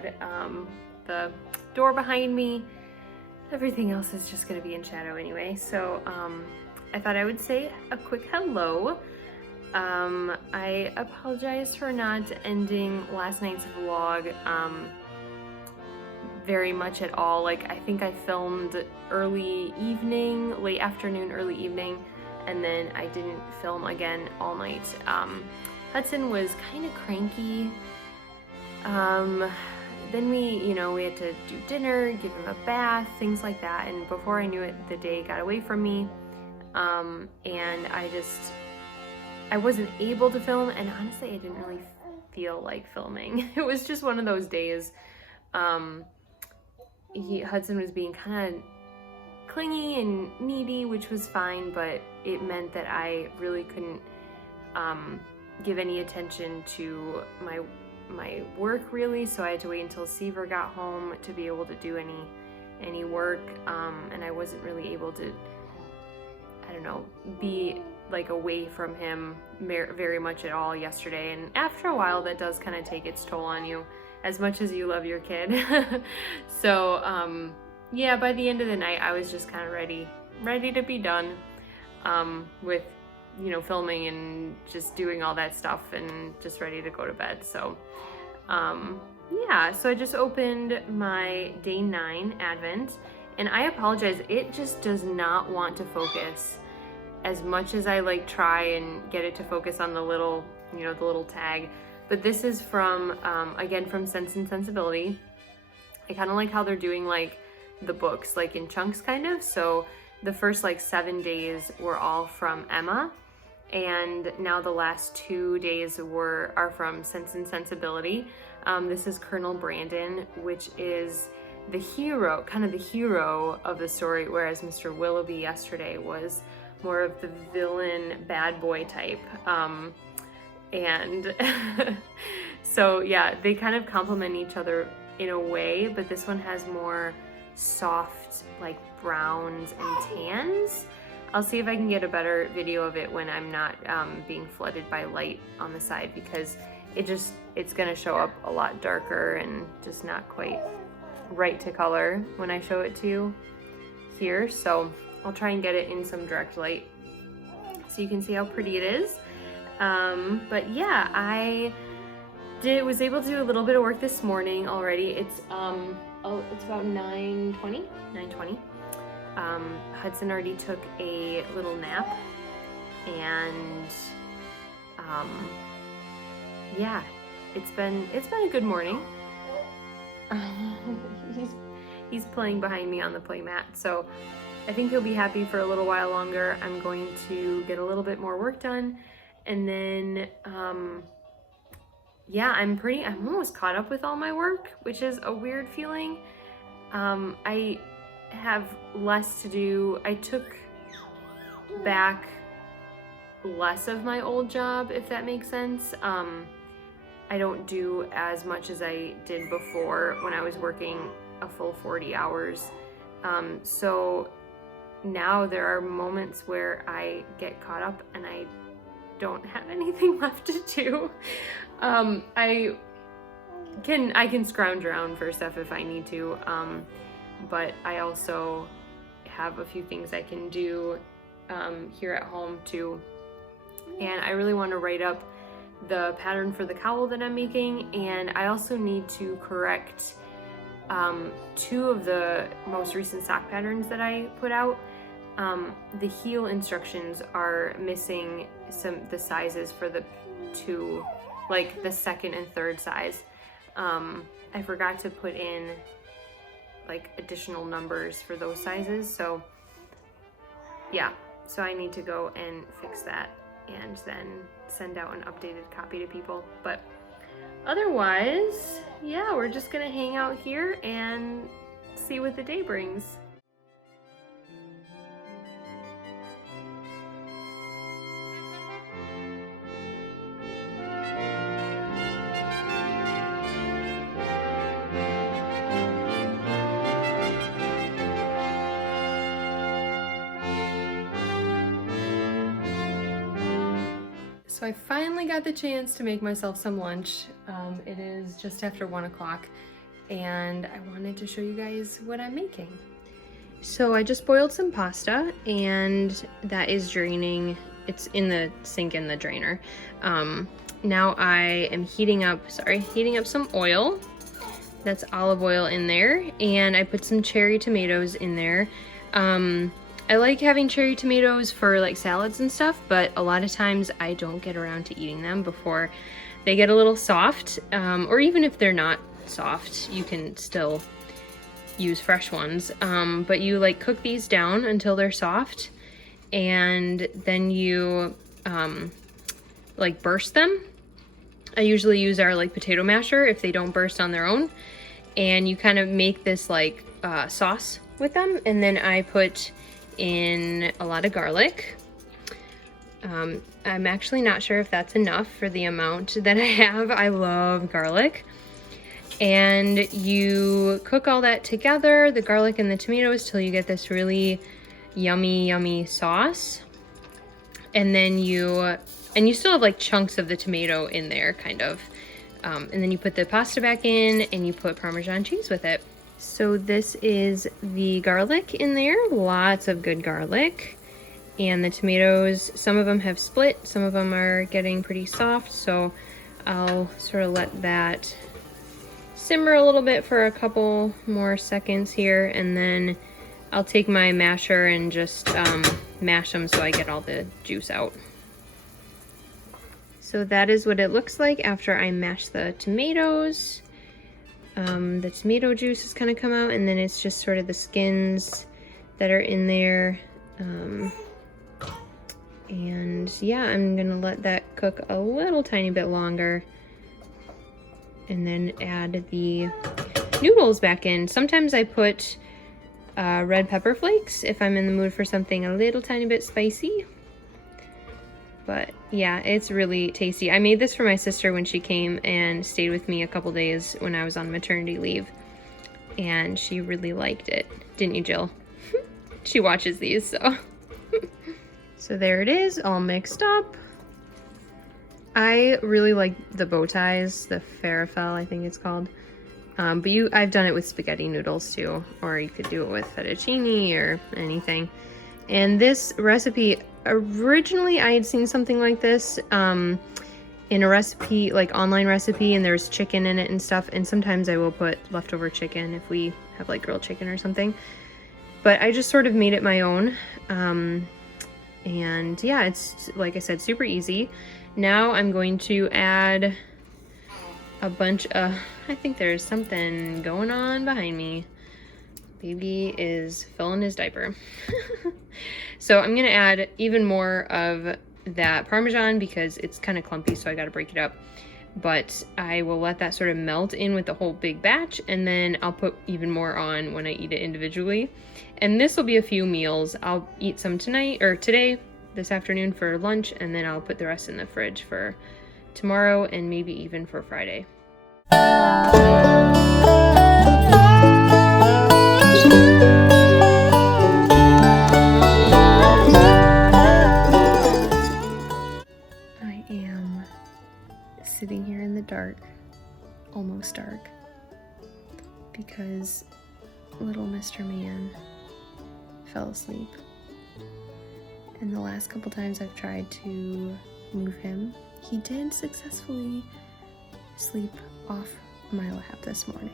bad. The door behind me, everything else is just gonna be in shadow anyway. So I thought I would say a quick hello. I apologize for not ending last night's vlog very much at all. Like, I think I filmed early evening, late afternoon, early evening, and then I didn't film again all night. Hudson was kind of cranky. Then we had to do dinner, give him a bath, things like that, and before I knew it, the day got away from me, and I wasn't able to film, and honestly, I didn't really feel like filming. It was just one of those days. Hudson was being kind of clingy and needy, which was fine, but it meant that I really couldn't give any attention to my work really, so I had to wait until Seaver got home to be able to do any work, and I wasn't really able to, I don't know, be like away from him very much at all yesterday. And after a while, that does kind of take its toll on you, as much as you love your kid. So yeah, by the end of the night, I was just kind of ready to be done with filming and just doing all that stuff, and just ready to go to bed. So yeah, so I just opened my day 9 Advent, and I apologize, it just does not want to focus as much as I like try and get it to focus on the little, the little tag. But this is from, again, from Sense and Sensibility. I kind of like how they're doing like the books like in chunks kind of. So the first like 7 days were all from Emma, and now the last 2 days are from Sense and Sensibility. This is Colonel Brandon, which is the hero, kind of the hero of the story, whereas Mr. Willoughby yesterday was more of the villain bad boy type. And so yeah, they kind of complement each other in a way, but this one has more soft like browns and tans. I'll see if I can get a better video of it when I'm not being flooded by light on the side, because it's gonna show up a lot darker and just not quite right to color when I show it to you here. So I'll try and get it in some direct light so you can see how pretty it is. But yeah, I was able to do a little bit of work this morning already. It's about 9:20. Hudson already took a little nap, and yeah, it's been a good morning. He's playing behind me on the play mat, so I think he'll be happy for a little while longer. I'm going to get a little bit more work done, and then yeah, I'm almost caught up with all my work, which is a weird feeling. I have less to do. I took back less of my old job, if that makes sense. I don't do as much as I did before when I was working a full 40 hours. So now there are moments where I get caught up and I don't have anything left to do. I can scrounge around for stuff if I need to, but I also have a few things I can do here at home too. And I really want to write up the pattern for the cowl that I'm making, and I also need to correct 2 of the most recent sock patterns that I put out. The heel instructions are missing the sizes for the 2, like the 2nd and 3rd size. I forgot to put in like additional numbers for those sizes, so yeah, so I need to go and fix that and then send out an updated copy to people. But otherwise, yeah, we're just gonna hang out here and see what the day brings. So I finally got the chance to make myself some lunch. It is just after 1 o'clock, and I wanted to show you guys what I'm making. So I just boiled some pasta, and that is draining. It's in the sink in the drainer. Now I am heating up some oil. That's olive oil in there, and I put some cherry tomatoes in there. I like having cherry tomatoes for like salads and stuff, but a lot of times I don't get around to eating them before they get a little soft, or even if they're not soft, you can still use fresh ones. But you like cook these down until they're soft, and then you like burst them. I usually use our like potato masher if they don't burst on their own, and you kind of make this like sauce with them. And then I put in a lot of garlic. I'm actually not sure if that's enough for the amount that I have. I love garlic. And you cook all that together, the garlic and the tomatoes, till you get this really yummy sauce. And then you still have like chunks of the tomato in there, kind of. And then you put the pasta back in, and you put Parmesan cheese with it. So this is the garlic in there, lots of good garlic. And the tomatoes, some of them have split, some of them are getting pretty soft, so I'll sort of let that simmer a little bit for a couple more seconds here, and then I'll take my masher and just mash them so I get all the juice out. So that is what it looks like after I mash the tomatoes. The tomato juice has kind of come out, and then it's just sort of the skins that are in there. And yeah, I'm gonna let that cook a little tiny bit longer, and then add the noodles back in. Sometimes I put red pepper flakes if I'm in the mood for something a little tiny bit spicy. But yeah, it's really tasty. I made this for my sister when she came and stayed with me a couple days when I was on maternity leave, and she really liked it. Didn't you, Jill? She watches these, so. So there it is, all mixed up. I really like the bow ties, the farfalle, I think it's called. But I've done it with spaghetti noodles too, or you could do it with fettuccine or anything. And this recipe, originally I had seen something like this in a recipe, like online recipe, and there's chicken in it and stuff. And sometimes I will put leftover chicken if we have like grilled chicken or something. But I just sort of made it my own. And yeah, it's, like I said, super easy. Now I'm going to add a bunch of, I think there's something going on behind me. Baby is filling his diaper. So I'm gonna add even more of that Parmesan because it's kind of clumpy, so I gotta break it up. But I will let that sort of melt in with the whole big batch, and then I'll put even more on when I eat it individually. And this will be a few meals. I'll eat some tonight, or today, this afternoon for lunch, and then I'll put the rest in the fridge for tomorrow and maybe even for Friday. I am sitting here in the dark, almost dark, because little Mr. Man fell asleep. And the last couple times I've tried to move him, he did successfully sleep off my lap this morning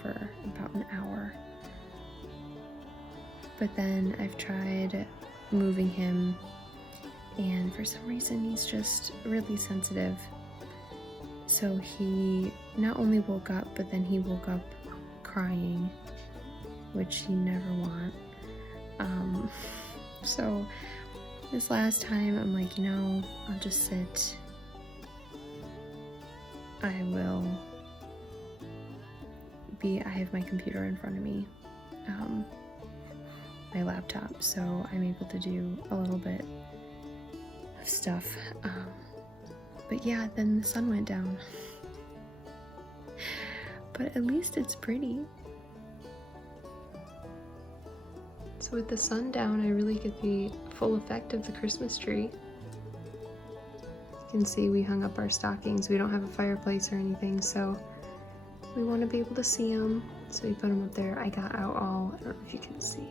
for about an hour. But then I've tried moving him, and for some reason he's just really sensitive. So he not only woke up, but then he woke up crying, which you never want. So this last time I'm like, you know, I'll just sit. I have my computer in front of me, my laptop, so I'm able to do a little bit of stuff. But yeah, then the sun went down. But at least it's pretty. So with the sun down, I really get the full effect of the Christmas tree. You can see we hung up our stockings. We don't have a fireplace or anything, so We want to be able to see them, so we put them up there. I got out all, I don't know if you can see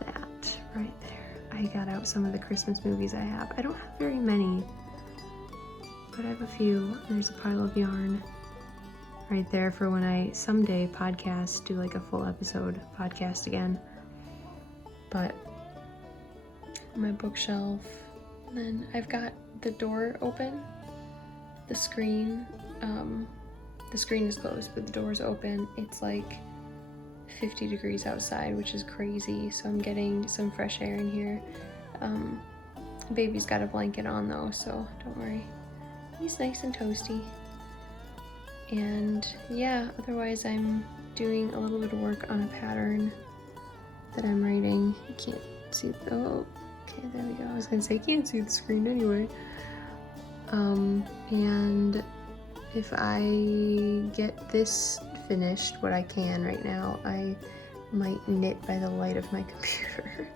that right there. I got out some of the Christmas movies I have. I don't have very many, but I have a few. There's a pile of yarn right there for when I someday podcast, do like a full episode podcast again. But my bookshelf, and then I've got the door open, the screen is closed, but the door's open. It's like 50 degrees outside, which is crazy, so I'm getting some fresh air in here. Baby's got a blanket on though, so don't worry. He's nice and toasty. And yeah, otherwise I'm doing a little bit of work on a pattern that I'm writing. You can't see, oh, okay, there we go. I was gonna say, you can't see the screen anyway. And if I get this finished, what I can right now, I might knit by the light of my computer.